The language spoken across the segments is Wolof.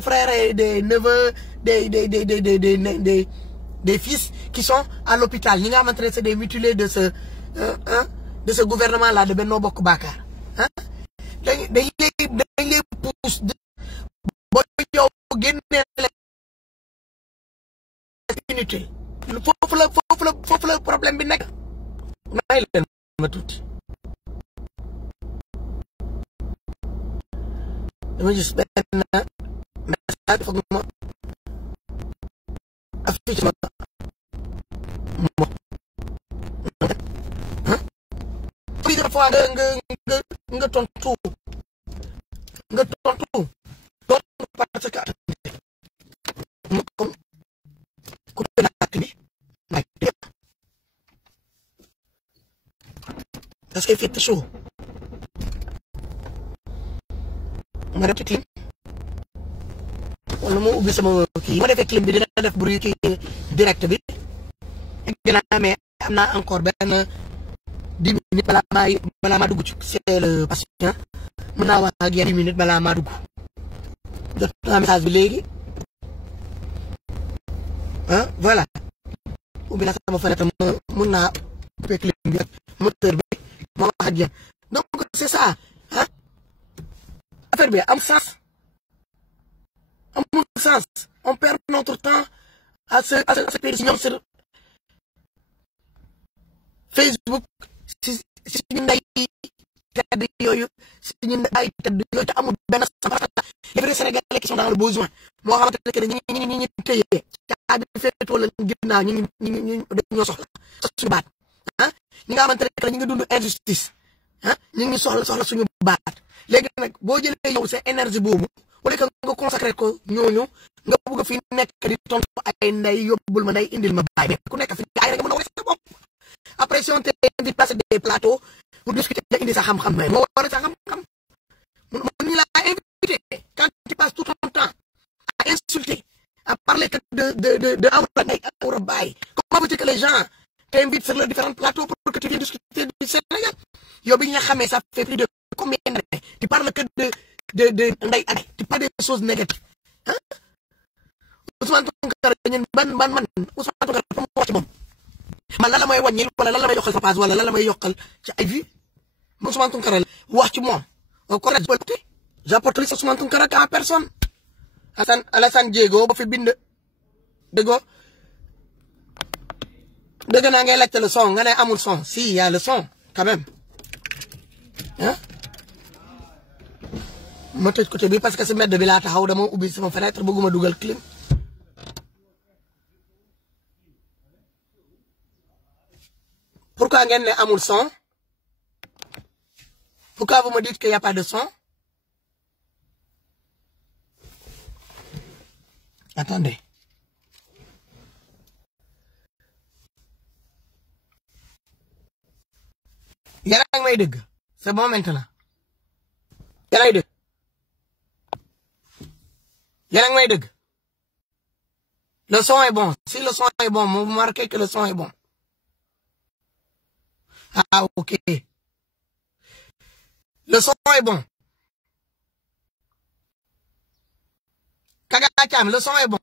frères et des neveux, des fils qui sont à l'hôpital. Nous avons c'est des mutilés de ce gouvernement-là, de Benno Bokk Bakar. Hein? Dañ les pousse ba yow génne l'impunité. Foofu la problème bi nekk. May leen ma tuuti. dama gis benn message foog ma affiche ma plusieurs fois nga tontu parce que mu comme ku naat bi may parce que fait chaud ma def ci clim wala moo ubbi sama kii ma defee clim bi dina def bruit kii direct bi gën a mais am naa encore benn 10 minutes balaa maa dugg ci c'est le patient mën naa wax ak yéen 10 minutes balaa maa dugg jot naa message bi léegi ah voilà ubbi naa sama fenêtre mën naa ubbi clim bi ak moteur bi ma wax ak yéen donc c'est ça ah affaire bi am sens amul sens on perd notre temps à se pétition sur Facebook si ñu nday tedd yooyu si ñu nday tedd yooyu te amul benn sens les vrais Sénégalais qui sont dans le besoin moo xamante ne que ñi téye caa bi féetoo la ginnaaw ñi dañoo soxla suñu baat ah ñi nga xamante ne que ñi ngi dund injustice ah ñi ngi soxla suñu baat léegi nag boo jëlee yow sa énergie boobu wala que nga consacré ko ñooñu nga bëgg fi nekk di tontu ay ndey yóbbul ma ndey indil ma baay ku nekk fi ay rek mën a wane sa bopp après si on t'invite passer des plateaux pour discuter indi sa xam-xam mais moo war sa xam-xam mën ñu laa invité quand tu passes tout ton temps à insulter à parler que de Aoura Ndeye Aoura Baye comment veux-tu que les gens t'invitent sur leurs différents plateaux pour que tu viennes discuter du Sénégal yow bi ñu xamee ça fait plus de combien d'années tu parles que de Ndeye Ane tu parles des choses négatives hein Ousmane Tounkara ñun man Ousmane Tounkara pour mu wax ci moom man lan la may wàññil wala lan la may yokkal sa page wala lan la may yokkal ci ay vie Ousmane Tounkara wax ci moom au contraire j'apporte l'histoire Ousmane Tounkara à personne Alassane Diego ba fi bind dégg naa ngay laajte le son nga ne amul son si y a le son quand même hein ma tëj côté bi parce que si mbedd bi laa taxaw dama ubbi sama fenêtre bëgguma dugal clim pourquoi ngeen ne amul son pourquoi vous me dites qu'il y a pas de son attendez yéen a ngi may dégg c'est bon maintenant yéen a ngi dégg yéen a ngi may dégg le son est bon si le son est bon vous marquez que le son est bon ah ok le son est bon Kaga Thiam le son est bon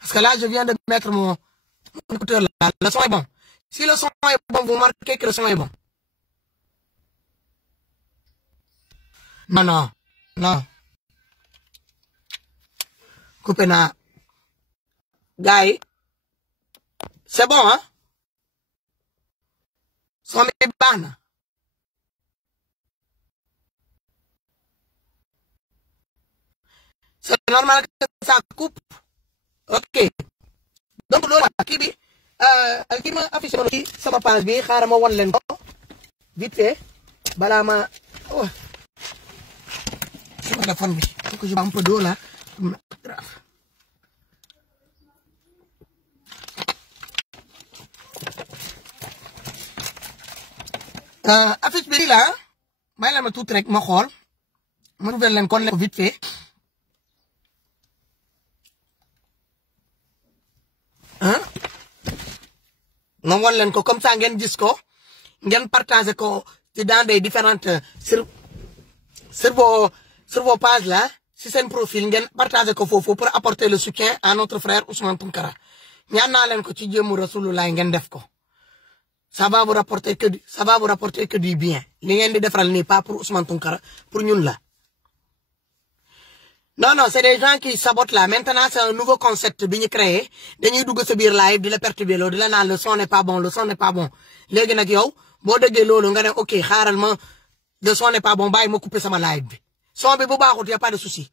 parce que là je viens de mettre mon écouteur là le son est bon si le son est bon vous marquez que le son est bon non coupé na gars yi c'est bon hein son bi baax na c'est normal que ça coupe ok donc loolu kii bi kii ma affiché woon ci sama page bi xaaral ma wan leen ko vite fait balaa ma sama téléphone bi faut que je un peu d'eau là affiche bi la may la ma tuuti rek ma xool ma dugal leen kon leen vite fait ma wan leen ko comme ça ngeen gis ko ngeen partager ko ci dans des différentes sur vos pages là si seen profil ngeen partager ko foofu pour apporter le soutien à notre frère Ousmane Tounkara ñaan naa leen ko ci jëmu Rasulullah ngeen def ko ça va vous rapporter que du bien li ngeen di defaral nii pas pour Ousmane Tounkara pour ñun la. Non, c'est des gens qui sabotent là. Maintenant, c'est un nouveau concept bi ñu créé. Dañuy dugg sa biir live di la perturber lo di la naan le son n'est pas bon. Léegi nag yow boo déggee loolu nga ne ok xaaral ma le son n'est pas bon bàyyi ma couper sama live bi. Son bi bu baaxut y a pas de souci.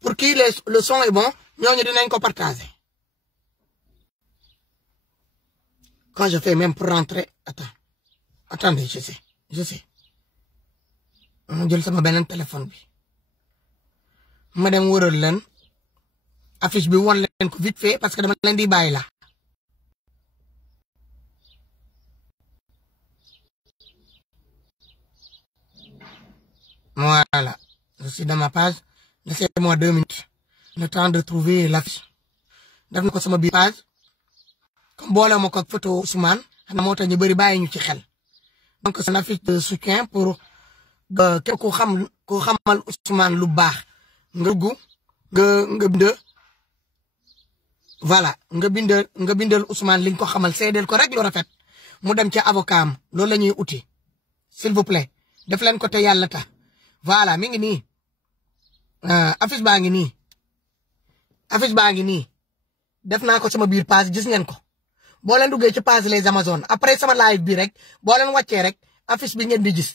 Pour qui le son est bon, ñooñu dinañ ko partager. Quand je fais même pour rentrer, attendez, je sais. ma jël sama beneen téléphone bi ma dem wëral leen affiche bi won leen ko vite fait parce que dama leen di bàyyi la voilà je suis dans ma page laissez-moi 2 minutes le temps de trouver l'affiche def na ko sama biir page comme boole ma ko ak photo Ousmane xanaa moo tax ñu bëri bàyyi ñu ci xel donc c'est une affiche de soutien pour képp ku xamal Ousmane lu baax nga bind voilà nga bindal Ousmane li nga ko xamal seedeel ko rek lu rafet mu dem ci avocat am loolu la ñuy uti s'il vous plaît def leen ko te yàlla tax voilà mi ngi nii affiche baa ngi nii def naa ko sama biir page gis ngeen ko boo leen duggee ci page les Amazones après sama live bi rek boo leen wàccee rek affiche bi ngeen di gis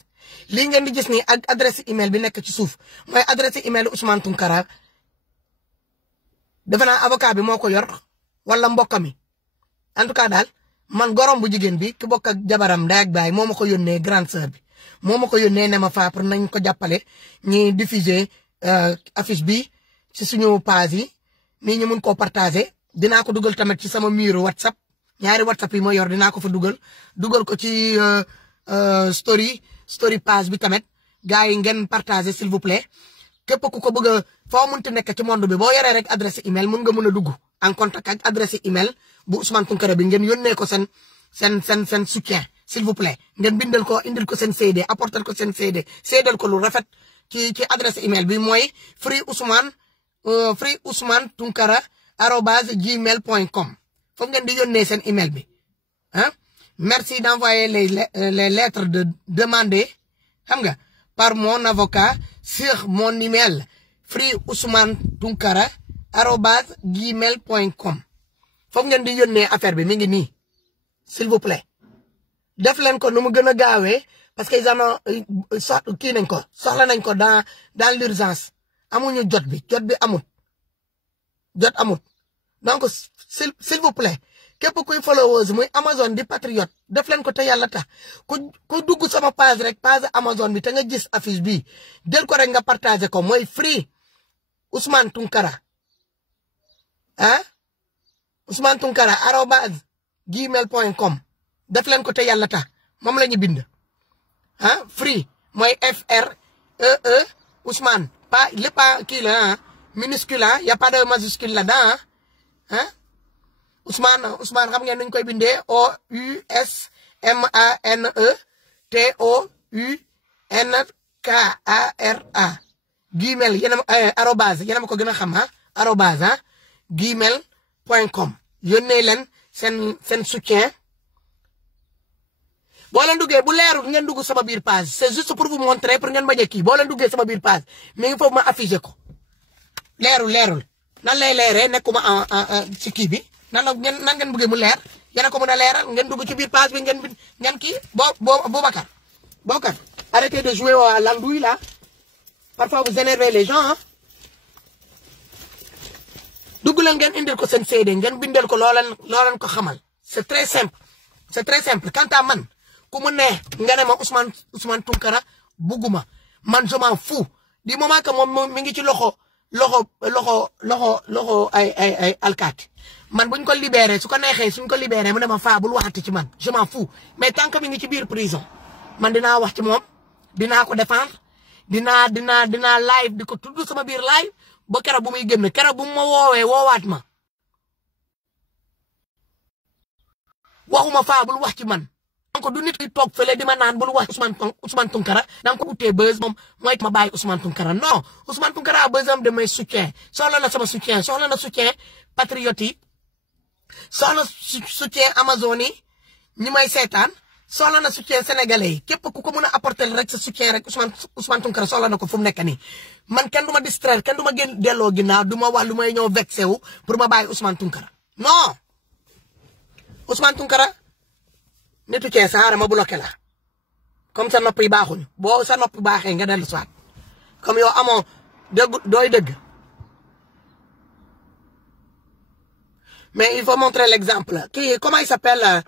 lii ngeen di gis nii ak adresse email bi nekk ci suuf mooy adresse email Ousmane Tounkara defe naa avocat bi moo ko yor wala mbokk mi en tout cas daal man gorom bu jigéen bi ki bokk ak jabaram ndey ak baay moo ma ko yónnee grande sœur bi moo ma ko yónnee ne ma faa pour nañ ko jàppale ñi diffuser affiche bi ci suñu page yi nii ñu mun koo partager dinaa ko dugal tamit ci sama muru WhatsApp ñaari WhatsApp yi ma yor dinaa ko fa dugal ko ci story page bi tamit gars yi ngeen partager s'il vous plaît képp ku ko bëgg a foo munti nekk ci monde bi boo yoree rek adresse email mun nga mën a dugg en contact ak adresse email bu Ousmane Tounkara bi ngeen yónnee ko seen soutien s'il vous plaît ngeen bindal ko indil ko seen CD apporter ko seen CD seedal ko lu rafet ci adresse email bi mooy free Ousmane Tounkara @gmail.com foofu ngeen di yónnee seen email bi ah. Merci d'envoyer les lettres de demander xam nga par mon avocat sur mon email freeousmanetounkara@gmail.com foofu ngeen di yónnee affaire bi mi ngi nii s'il vous plaît def leen ko nu mu gën a gaawee parce que ils en kii nañ ko soxla nañ ko dans l'urgence amuñu jot bi amut donc s'il vous plaît képp kuy followers muy Amazon di patriote def leen ko te yàlla tax ku dugg sama page rek page Amazon bi te nga gis affiche bi jël ko rek nga partager ko mooy free Ousmane Tounkara Ousmane Tounkara @gmail.com def leen ko te yàlla tax moom la ñu bind free mooy FREE Ousmane pas lépp kii la minuscule y a pas de majuscule là-dedans Ousmane xam ngeen nuñ koy bindee OUSMANETOUNKARA Gmail yéen arobase yéen ma ko gën a xam arobase gmail.com yónnee leen seen soutien boo leen duggee bu leerul ngeen dugg sama biir page c'est juste pour vous montrer pour ngeen bañ a kii boo leen duggee sama biir page mi ngi foofu ma affiché ko leerul nan lay leeree nekkuma ci kii bi nan ngeen bëggee mu leer yéen ko mën a leeral ngeen dugg ci biir page bi ngeen kii Boubacar arrêtez de jouer à l'andouille là parfois vous énervez les gens dugg leen ngeen indil ko seen CD ngeen bindal ko loo leen ko xamal c'est très simple quant à man ku mu ne nga ne ma Ousmane Tounkara bugguma man je m'en fous du moment que moom mi ngi ci loxo ay alkaati man buñ ko libéré su ko neexee suñ ko libéré mu ne ma faa bul waxati ci man je m'en fous mais tant que mi ngi ci biir prison man dinaa wax ci moom dinaa ko défendre dinaa live di ko tudd sama biir live ba keroog bu muy génn keroog bu ma woowaat ma waxuma faa bul wax ci man donc du nit ki toog fële di ma naan bul wax Ousmane Tounkara da nga ko utee buzz moom mooy ma bàyyi Ousmane Tounkara non Ousmane Tounkara a besoin de mes soutiens soxla na sama soutien soxla na soutien patriote yi soxla soutien Amazone yi ñi may seetaan soxla na soutien sénégalais yi képp ku ko mën a apporter rek sa soutien rek Ousmane Tounkara soxla na ko fu mu nekk nii man kenn du ma distraire kenn du ma génn delloo ginnaaw du ma wax lu may ñëw vexé wu pour ma bàyyi Ousmane Tounkara non Ousmane Tounkara nitu Cees saara ma bloqué la comme sa nopp yi baaxuñu boo sa nopp baaxee nga dellu soit comme yow amoo dëgg dooy dëgg mais il faut montrer l'exemple kii comment il s'appelle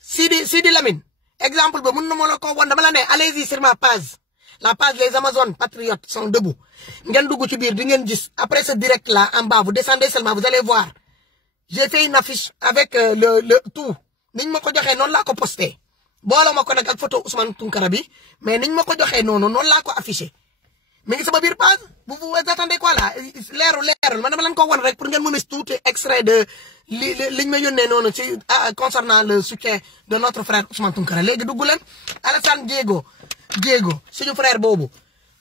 Sidi Lamine exemple ba mën na ma la ko won dama la ne allez-y sur ma page la page les Amazones patriotes sont debout ngeen dugg ci biir di ngeen gis après ce direct là en bas vous descendez seulement vous allez voir j'ai fait une affiche avec le tout niñ ma ko joxee noonu laa ko posté boole ma ko nag ak photo Ousmane Tounkara bi mais niñ ma ko joxee noonu laa ko affiché mi ngi sama biir page vous attendez quoi là leerul man dama leen ko won rek pour ngeen mën a tuuti extrait de liñ ma yónnee noonu ci concernant le soutien de notre frère Ousmane Tounkara léegi dugg leen Alassane Diego suñu frère boobu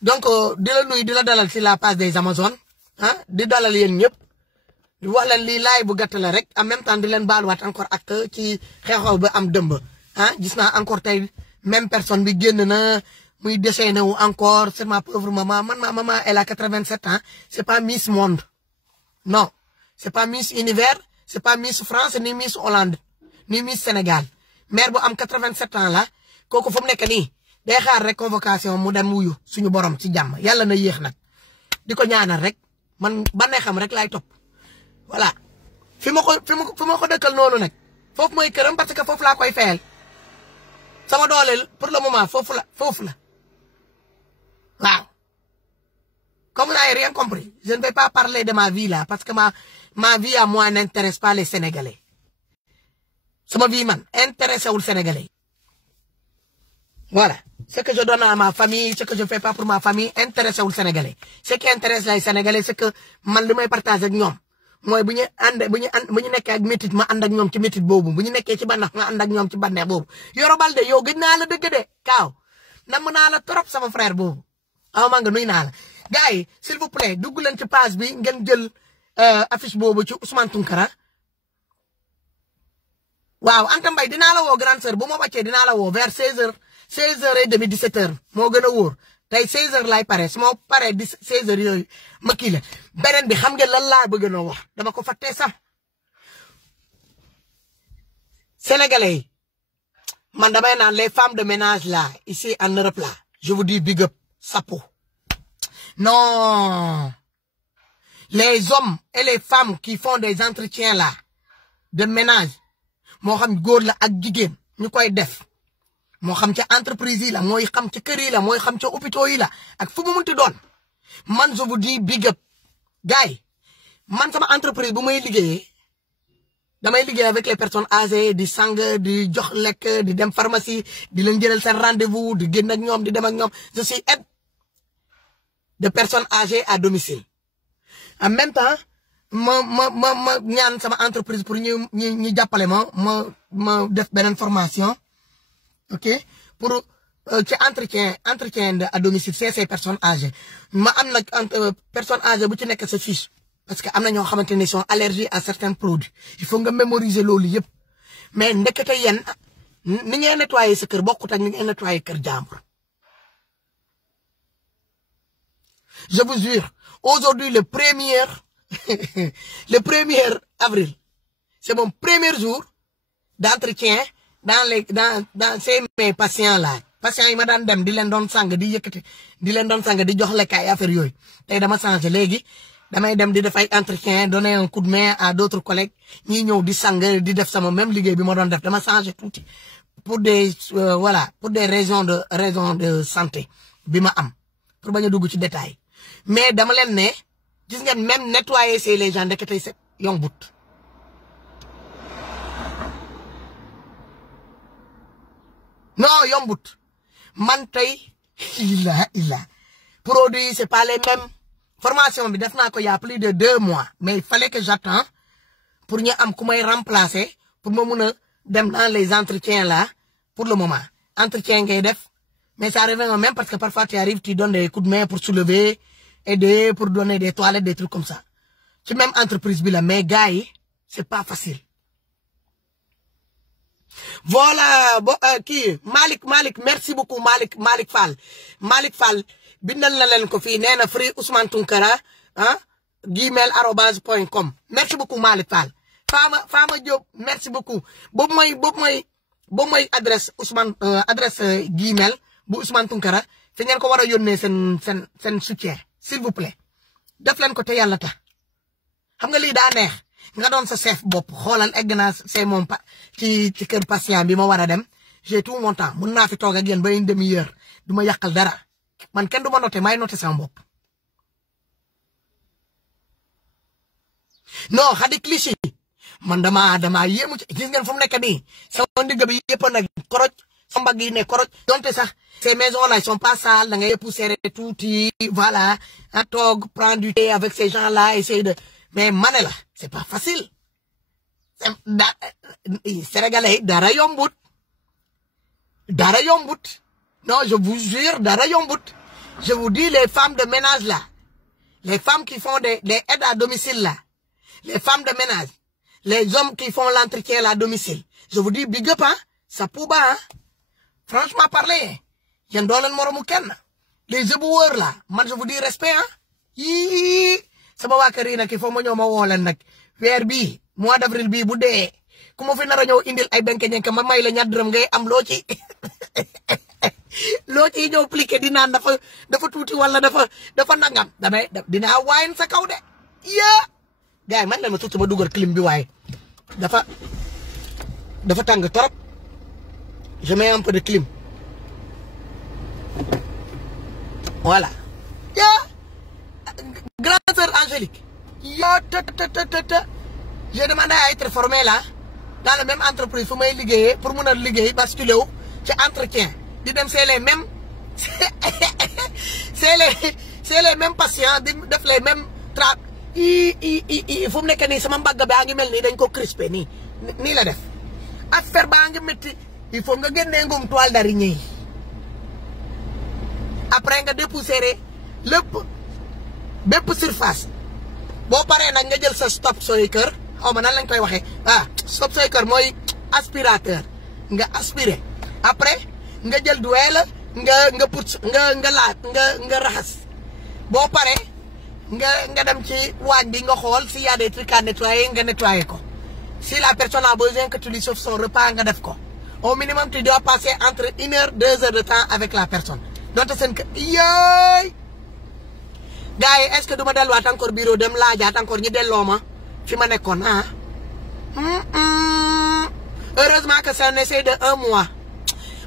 donc di la nuyu di la dalal ci la page des Amazones di dalal yéen ñëpp di wax leen lii laay bu gàtt la rek en même temps di leen baaluwaat encore ak ci xew-xew ba am dëmb gis naa encore tey même personne bi génn na muy déchaîné wu encore c'est ma pauvre maman ma maman elle a 87 ans c'est pas Miss Monde non c'est pas Miss Univers c'est pas Miss France ni Miss Hollande ni Miss Sénégal mère bu am 87 ans la kooku fu mu nekk nii day xaar rek convocation mu dem wuyu suñu borom ci jàmm yàlla na yéex nag di ko ñaanal rek man bànneexam rek laay topp voilà fi ma ko dëkkal noonu nag foofu mooy këram parce que foofu laa koy fayal sama doole pour le moment foofu la waaw comme vous n'avez rien compris je ne vais pas parler de ma vie là parce que ma vie à moi n'intéresse pas les Sénégalais sama vie man intéressé wul Sénégalais voilà ce que je donne à ma famille ce que je fais pas pour ma famille intéressé wul Sénégalais ce qui intéresse les Sénégalais c'est que man li may partager ak ñoom mooy bu ñu nekkee ak métit ma ànd ak ñoom ci métit boobu bu ñu nekkee ci bànneex ma ànd ak ñoom ci bànneex boobu Yoro Balde yow gëj naa la dëgg de kaaw nam naa la trop sama frère boobu maa nga nuy naa la gars yi s'il vous plaît dugg leen ci page bi ngeen jël affiche boobu ci Ousmane Tounkara waaw Anta Mbaye dinaa la woo grande sœur bu ma wàccee dinaa la woo vers 16h30 17h moo gën a wóor tey 16h laay pare su ma paree 16h yooyu ma kii la beneen bi xam ngeen lan laa bëgg na wax dama ko fàttee sax sénégalais yi man damay naan les femmes de ménage là ici en Europe là je vous dis big up chapeau non les hommes et les femmes qui font des entretiens là de ménage moo xam góor la ak jigéen ñu koy def moo xam ca entreprise yi la mooy xam ca kër yi la mooy xam ca hôpitaux yi la ak fu mu munti doon man je vous dis big up gars yi man sama entreprise bu may liggéeyee damay liggéey avec les personnes âgées di sang di jox lekk di dem pharmacie di leen jëlal seen rendez-vous di génn ak ñoom di dem ak ñoom je suis aide de personnes âgées à domicile en même temps ma ñaan sama entreprise pour ñu jàppale ma def beneen formation ok pour ci entretien à domicile ces personnes âgées ma am nag personne âgée bu ci nekk sa fiche parce que am na ñoo xamante ne sont allergiques à certains produits il faut nga mémoriser loolu yëpp mais ndekete yéen ni ngay nettoyer sa kër bokkut ak ni ngay nettoyer kër jàmbur je vous jure aujourd'hui le 1er avril c'est mon premier jour d'entretien dans ces mes patients là patients yi ma daan dem di leen doon sang di yëkkati di leen doon sang di jox lekk ay affaire yooyu tey dama changé léegi damay dem di def ay entretien donner un coup de main à d'autres collègues ñi ñëw di sang di def sama même liggéey bi ma doon def dama changé tuuti pour des voilà pour des raisons de santé bi ma am pour bañ a dugg ci détail mais dama leen ne gis ngeen même nettoyer ces les gens ndeketey set yombut non yombut man tey illa produit c'est pas les mêmes formation bi def naa ko y a plus de 2 mois mais il fallait que j'attends pour ñu am ku may remplacer pour ma mun a dem dans les entretiens là pour le moment entretien ngay def mais ça revient au même parce que parfois tu arrives tu donnes des coups de main pour soulever aider pour donner des toilettes des trucs comme ça ci même entreprise bi la mais gars yi c'est pas facile. Voilà kii Malick merci beaucoup Malick Fall bindal na leen ko fii nee na free Ousmane Tounkara gmail@com merci beaucoup Malick Fall. Fama Diop merci beaucoup boobu mooy adresse Ousmane adresse Gmail bu Ousmane Tounkara fi ngeen ko war a yónnee seen soutien s'il vous plaît def leen ko te yàlla tax xam nga lii daa neex nga doon sa chef bopp xoolal egg naa c'est mon ci kër patient bi ma war a dem j'ai tout mon temps mun naa fi toog ak yéen ba une demi-heure du ma yàqal dara man kenn du ma noté may noté sama bopp. non xadi cliché man dama yéemu ci gis ngeen fu mu nekk nii sama ndigg bi yëpp nag koroj sama mbagg yi ne koroj donte sax ces maisons là ils sont pas sales da ngay pousser tuuti voilà à toog prendre du thé avec ces gens là essayer de mais mané la c'est pas facile Sénégalais dara yombut non je vous jure dara yombut je vous dis les femmes de ménage là les femmes qui font des aides à domicile là les femmes de ménage les hommes qui font l'entretien là à domicile je vous dis big up ça pouba franchement parler yéen doo leen moromu kenn les éboueurs là man je vous dis respect yii sama waa kër yi nag il faut ma ñëw ma woo leen nag weer bii mois d'avril bii bu dee ku ma fi nar a ñëw indil ay benke ma may la ñaar dërëm ngay am loo ci ñëw pliqué di naan dafa tuuti wala dafa nangam dinaa waayin sa kaw de gars yi man la ma tuuti ma dugal clim bi waaye dafa tàng trop je mets un peu de clim voilà grande sœur Angélique j'ai demandé à être formé là dans la même entreprise fu may liggéeyee pour mun a liggéey basculer wu ci entretien di dem c'est les mêmes c'est les mêmes patients di def les mêmes fu mu nekk nii sama mbagg baa ngi mel nii dañ ko crispé nii la def affaire baa ngi métti il faut nga génnee ngum toile d'araignée yi après nga dépoussiérer lépp bépp surface boo paree nag nga jël sa stop shaker xaw ma nan lañ koy waxee stop shaker mooy aspirateur nga aspirer après nga jël duweel nga put nga laat nga raxas boo paree nga dem ci waañ bi nga xool s'il y a des trucs à nettoyer nga nettoyer ko si la personne a besoin que tu lui chauffes son repas nga def ko au minimum tu dois passer entre 1 heure 2 heures de temps avec la personne donte seen yooy gars yi est-ce que du ma delluwaat encore bureau dem laajaat encore ñu delloo ma fi ma nekkoon heureusement que c'est un essai de 1 mois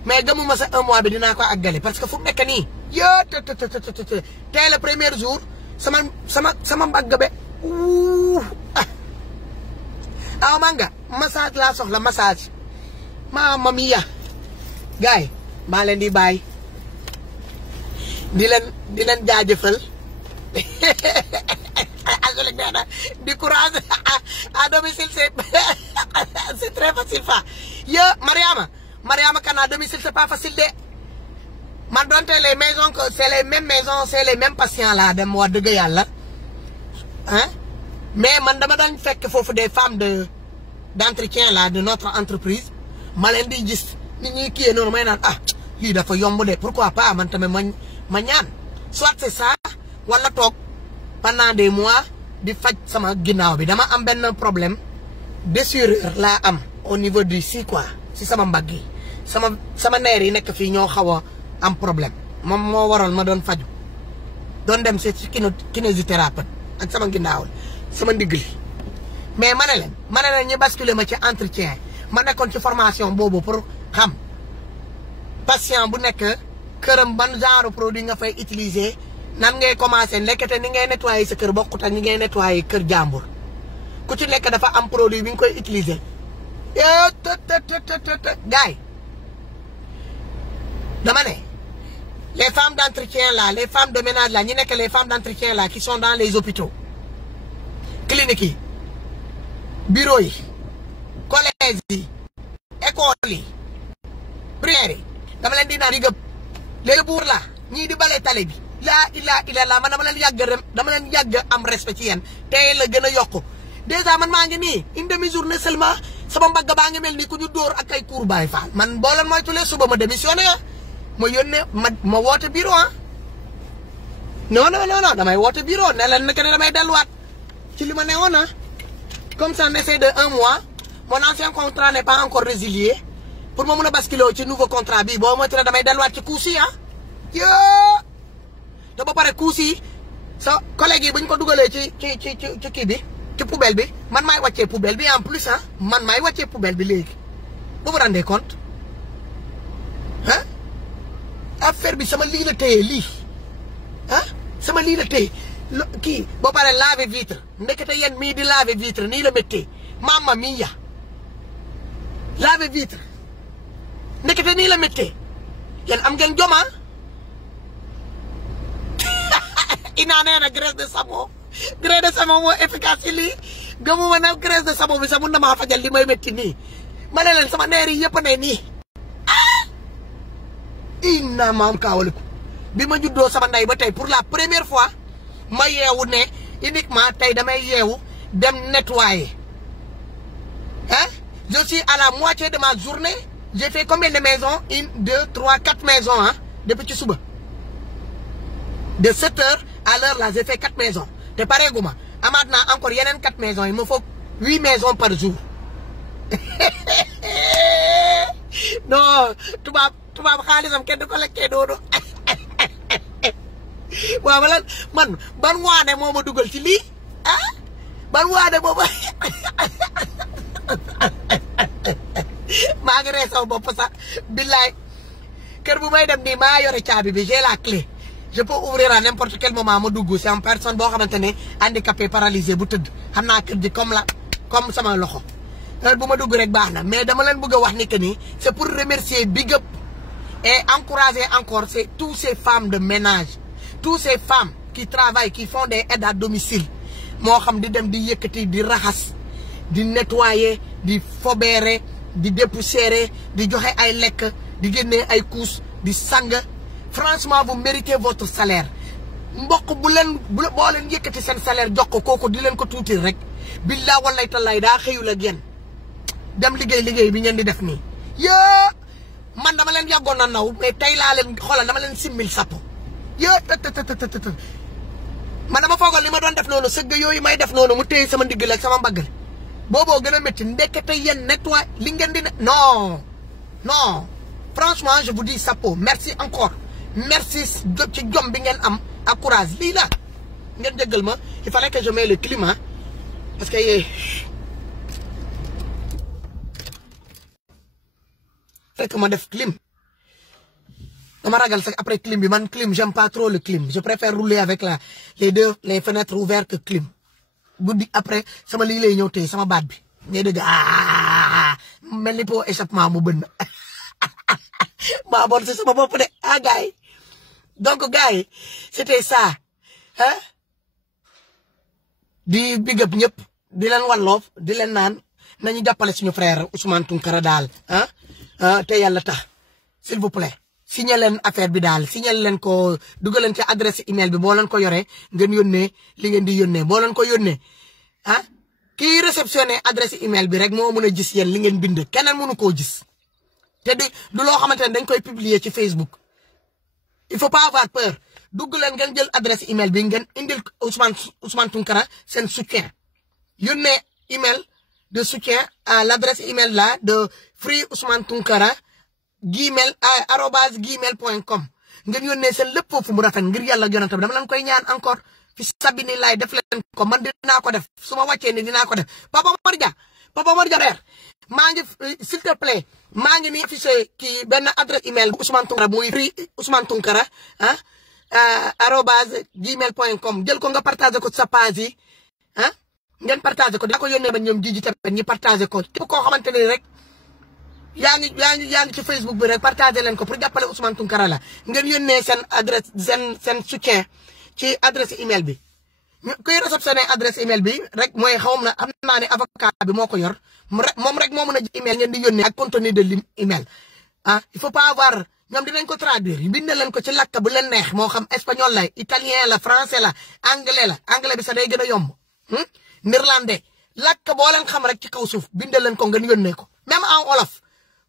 mais gëmuma sa 1 mois bi dinaa ko àggale parce que fu mu nekk nii tey le premier jour sama mbagg be manga massage laa soxla massage mamma mia gars yi maa leen di bàyyi di leen jaajëfal du courage à domicile c'est très facile Mariama Kana à domicile c'est pas facile de man donte les maisons que c'est les mêmes maisons c'est les mêmes patients là dem wax dëgg yàlla mais man dama dañ fekk foofu des femmes d'entretien là de notre entreprise ma leen di gis nit ñi kii noonu may naan lii dafa yomb de pourquoi pas man tamit ma ñaan soit c'est ça wala toog pendant des mois di faj sama ginnaaw bi dama am benn problème déchirure laa am au niveau du si quoi si sama mbagg yi sama neer yi nekk fii ñoo xaw a am problème moom moo waral ma doon faju doon dem ci kinésithérapeute ak sama ginnaaw sama ndigg li mais ma ne leen ñu basculer ma ci entretien ma nekkoon ci formation boobu pour xam patient bu nekk këram ban genre produit nga fay utiliser nan ngay commencer nekkete ni ngay nettoyer sa kër bokkut ak ni ngay nettoyer kër jàmbur ku ci nekk dafa am produit bi nga koy utiliser gaay dama ne les femmes d'entretien là les femmes de ménage là ñi nekk les femmes d'entretien là qui sont dans les hôpitaux cliniques yi bureaux yi collèges yi école yi primaire yi dama leen di naan yi gëpp léegi buur la ñii di bale tale bi laa ilaa ila laa man dama leen yàgg am respect ci yéen tey la gën a yokku dèjà man maa ngi nii une demi-journée seulement sama mbagg baa ngi mel ni ku ñu dóor ak ay cour Baye Fall man boo leen moytulee suba ma démissionné ma yónnee ma woote bureau non damay woote bureau ne leen que ne damay delluwaat ci li ma ne woon comme ça on essaie de 1 mois mon ancien contrat n'est pas encore résilié pour ma mun a basculer ci nouveau contrat bi boo moytulee damay delluwaat ci kuus yi te ba pare kuus yi sa collègue yi bu ñu ko dugalee ci kii bi ci poubelle bi man maay wàccee poubelle bi en plus man maay wàccee poubelle bi léegi vous vous rendez compte affaire bi sama lii la téye lii sama lii la téye kii boo pare laver vitre ndekete yéen mii di laver vitre nii la méttee mamma mia laver vitre ndekete nii la méttee yéen am ngeen joma ina nee na graisse de samo moo efficace ci lii gëmuma ne graisse de samo bi sax mun na maa fajal li may métti nii ma ne leen sama neer yi yëpp ne nii inna maam kaawaliku bi ma juddoo sama ndey ba tey pour la première fois ma yeewu ne uniquement tey damay yeewu dem nettoyer je suis à la moitié de ma journée j'ai fait combien de maisons 1 2 3 4 maisons depuis ci suba de 7 heures à l'heure là j'ai fait 4 maisons te pareeguma amaat naa encore yeneen 4 maisons il me faut 8 maisons par jour non tubaab xaalisam kenn du ko lekkee doonu waaw man ban waane moo ma dugal ci lii ban waane moo ma maa ngi ree sama bopp sax billaay kër bu may dem nii maa yore caabi bi j'ai la clé je peux ouvrir à n'importe quel moment ma dugg c'est une personne boo xamante ne handicapé paralysé bu tëdd xam naa kër gi comme sama loxo heure bu ma dugg rek baax na mais dama leen bëgg a wax ni que ni c'est pour remercier big up et encourager encore tous ces femmes de ménage toutes ces femmes qui travaillent qui font des aides à domicile moo xam di dem di yëkkati di raxas di nettoyer di fobeere di dépoussiérer di joxe ay lekk di génnee ay couches di sang franchement vous méritez votre salaire mbokk boo leen yëkkati seen salaire jox ko kooku di leen ko tuuti rek billaa wallaay tallaay daa xëyul ak yéen dem liggéey bi ngeen di def nii man dama leen yàggoon na naw mais tey laa leen xoolal dama leen simmil sappo man dama foogal li ma doon def noonu sëgg yooyu may def noonu mu téye sama ndigg ak sama mbagg booboo gën a métti ndekete yéen nettoie li ngeen di non franchement je vous dis sappo merci encore merci ci jom bi ngeen am ak courage lii la ngeen jéggal ma il fallait que je mette le climat parce que fekk ma def clim dama ragal sax après clim bi man clim j'aime pas trop le clim je préfère rouler avec les fenêtres ouvertes que clim guddi après sama lii lay ñëw tey sama baat bi ngay dëgg mel ni po échappement mu bënn maa bon si sama bopp de gars yi donc gars yi c'était ça di big up ñëpp di leen walloof di leen naan nañu jàppale suñu frère Ousmane Tounkara daal te yàlla tax s'il vous plaît signé leen affaire bi daal signé leen ko dugal leen ci adresse email bi boo leen ko yoree ngeen yónnee li ngeen di yónnee boo leen ko yónnee kii réceptionné adresse email bi rek moo mën a gis yéen li ngeen bind keneen mënu koo gis te du loo xamante ne dañ koy publier ci Facebook il faut pas avoir peur dugg leen ngeen jël adresse email bi ngeen indil Ousmane Tounkara seen soutien yónnee email de soutien à l'adresse email là de Free Ousmane Tounkara @gmail.com ngeen yónnee seen lépp foofu mu rafet ngir yàlla yonent bi dama leen koy ñaan encore fi sabini laay def leen ko man dinaa ko def su ma wàccee ni dinaa ko def Papa Mor Dia frère maa ngi s'il te plaît maa ngi ni affiché kii benn adresse email bu Ousmane Tounkara muy Free Ousmane Tounkara @gmail.com jël ko nga partagé ko sa page yi ngeen partagé ko dina ko yónnee ba ñoom jiji tamit ñi partagé ko képp koo xamante ne rek yaa ngi ci Facebook bi rek partagé leen ko pour jàppale Ousmane Tounkara la ngeen yónnee seen adresse seen soutien ci adresse email bi kuy réceptionné adresse email bi rek mooy xawma na am naa ne avocat bi moo ko yor moom rek moo mën a email ngeen di yónnee ak contenu de l'email ah il faut pas avoir ñoom dinañ ko traduire bind leen ko ci làkk bu leen neex moo xam espagnol la italien la français la anglais bi sax day gën a yomb néerlandais làkk boo leen xam rek ci kaw suuf bind leen ko ngeen yónnee ko même en wolof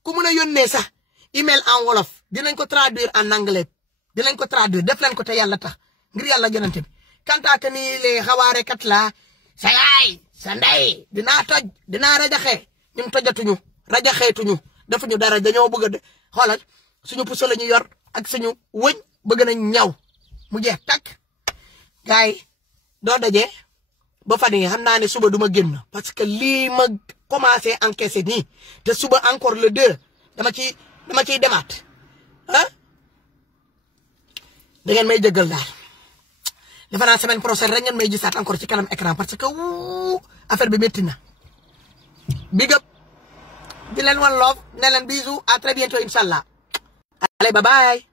ku mën a yónnee sax email en wolof dinañ ko traduire en anglais dinañ ko traduire def leen ko te yàlla tax ngir yàlla jonante bi kantaaka ni les xawaarekat la sa yaay sa ndey dinaa toj dinaa rajaxe ñun tojatuñu rajaxeetuñu defuñu dara dañoo bëgg a xoolal suñu puso la ñu yor ak suñu wëñ bëgg nañ ñaw mu jeex takk gars yi doo daje ba fan yi xam naa ne suba duma génn parce que lii ma commencé encaissé nii te suba encore le 2 dama ciy demaat ah da ngeen may jëggal daal defe naa semaine prochaine rek ngeen may gisaat encore ci kanam écran parce que affaire bi métti na big up di leen wan love ne leen bisous à très bientôt inchallah allez bye bye